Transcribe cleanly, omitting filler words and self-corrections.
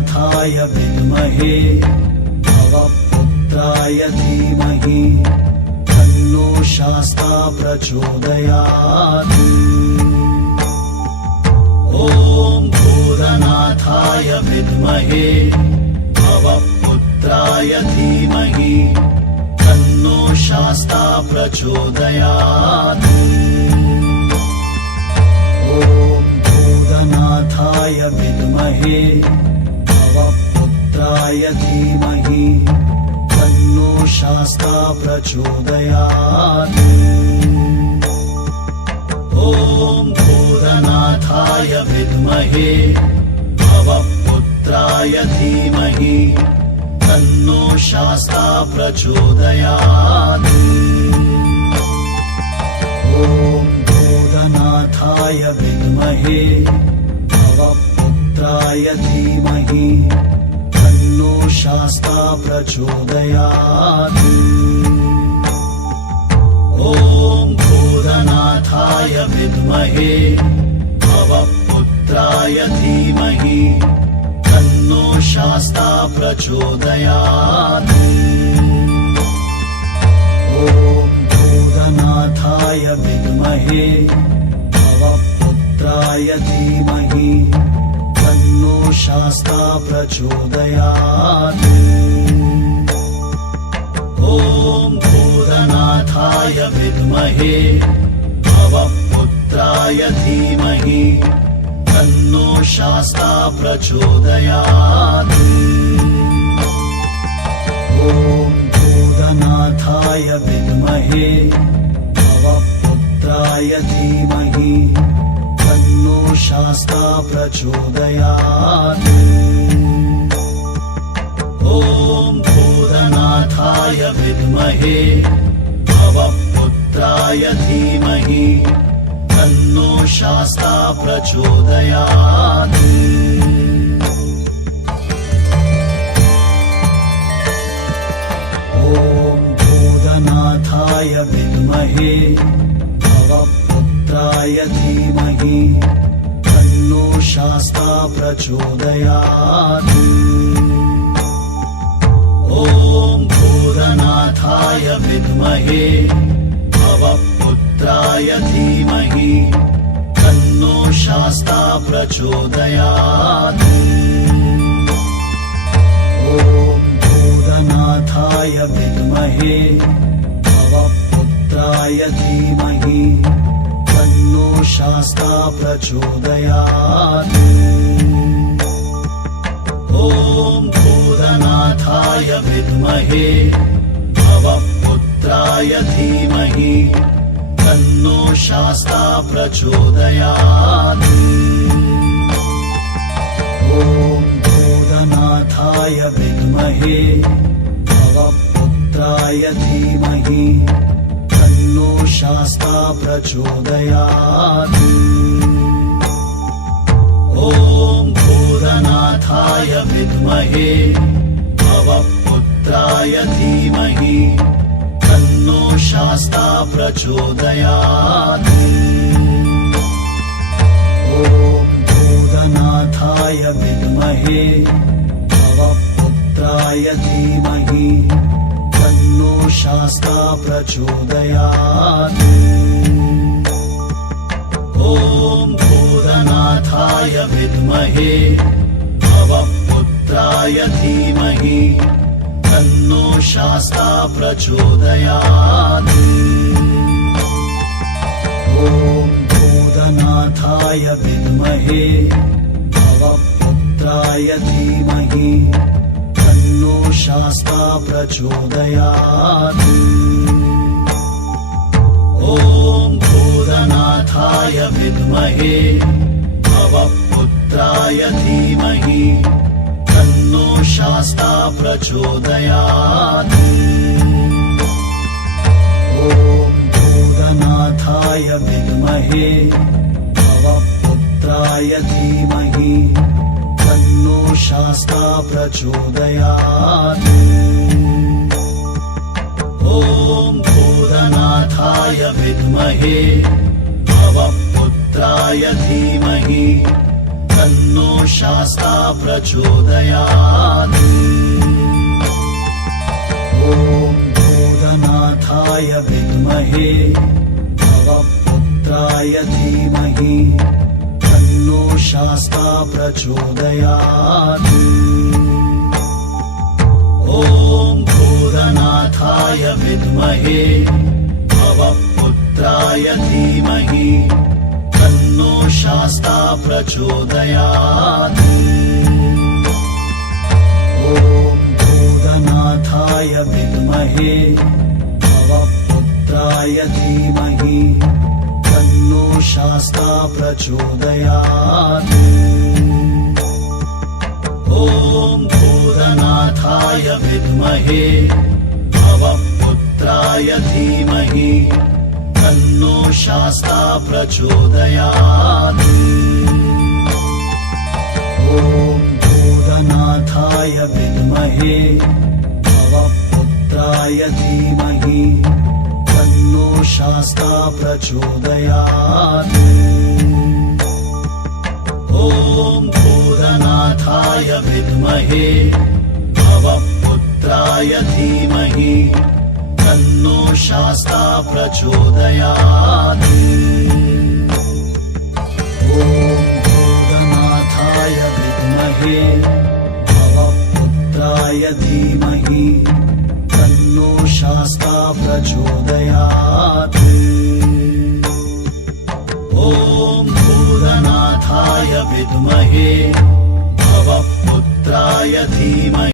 भूतनाथाय विद्महे भवपुत्राय धीमहि तन्नो शास्ता प्रचोदयात्। ॐ भूतनाथाय विद्महे भवपुत्राय धीमहि तन्नो शास्ता प्रचोदयात्। ॐ भूतनाथाय विद्महे भवपुत्राय धीमहि तन्नो शास्ता प्रचोदयात्। ॐ भूतनाथाय विद्महे भवपुत्राय धीमहि तन्नो शास्ता प्रचोदयात्। ॐ भूतनाथाय विद्महे भवपुत्राय धीमहि तन्नो शास्ता प्रचोदयात्। ॐ भूतनाथाय विद्महे भवपुत्राय धीमहि तन्नो शास्ता प्रचोदयात्। ॐ भूतनाथाय विद्महे भवपुत्राय धीमहि तन्नो शास्ता प्रचोदयात्। ॐ भूतनाथाय विद्महे भवपुत्राय धीमहि तन्नो शास्ता प्रचोदयात्। ॐ भूतनाथाय विद्महे भवपुत्राय धीमहि तन्नो शास्ता प्रचोदयात्। ॐ भूतनाथाय विद्महे भवपुत्राय धीमहि तन्नो शास्ता प्रचोदयात्। ॐ भूतनाथाय विद्महे भवपुत्राय धीमहि तन्नो शास्ता प्रचोदयात्। ॐ भूतनाथाय विद्महे भवपुत्राय धीमहि तन्नो शास्ता प्रचोदयात्। ॐ भूतनाथाय विद्महे भवपुत्राय धीमहि तन्नो शास्ता प्रचोदयात्। ॐ भूतनाथाय विद्महे भवपुत्राय धीमहि तन्नो शास्ता प्रचोदयात्। ॐ भूतनाथाय विद्महे भवपुत्राय धीमहि तन्नो शास्ता प्रचोदयात्। ॐ भूतनाथाय विद्महे भवपुत्राय धीमहि तन्नो शास्ता प्रचोदयात्। ॐ भूतनाथाय विद्महे भवपुत्राय धीमहि तन्नो शास्ता प्रचोदयात्। ॐ भूतनाथाय विद्महे भवपुत्राय धीमहि तन्नो शास्ता प्रचोदयात्। ॐ भूतनाथाय विद्महे भवपुत्राय धीमहि तन्नो शास्ता प्रचोदयात्। ॐ भूतनाथाय विद्महे भवपुत्राय धीमहि तन्नो शास्ता प्रचोदयात्। ॐ भूतनाथाय विद्महे भवपुत्राय धीमहि तन्नो शास्ता प्रचोदयात्। ॐ भूतनाथाय विद्महे भवपुत्राय धीमहि तन्नो शास्ता प्रचोदयात् ॐ भूतनाथाय विद्महे भवपुत्राय धीमहि तन्नो शास्ता प्रचोदयात् ॐ भूतनाथाय विद्महे भवपुत्राय धीमहि तन्नो शास्ता प्रचोदयात् ॐ भूतनाथाय विद्महे भवपुत्राय धीमहि तन्नो शास्ता प्रचोदयात् ॐ भूतनाथाय विद्महे भवपुत्राय धीमहि तन्नो शास्ता प्रचोदयात् ॐ भूतनाथाय विद्महे भवपुत्राय धीमहि तन्नो शास्ता प्रचोदयात् ॐ भूतनाथाय विद्महे भवपुत्राय धीमहि तन्नो शास्ता प्रचोदयात् ॐ भूतनाथाय विद्महे भवपुत्राय धीमहि तन्नो शास्ता प्रचोदयात्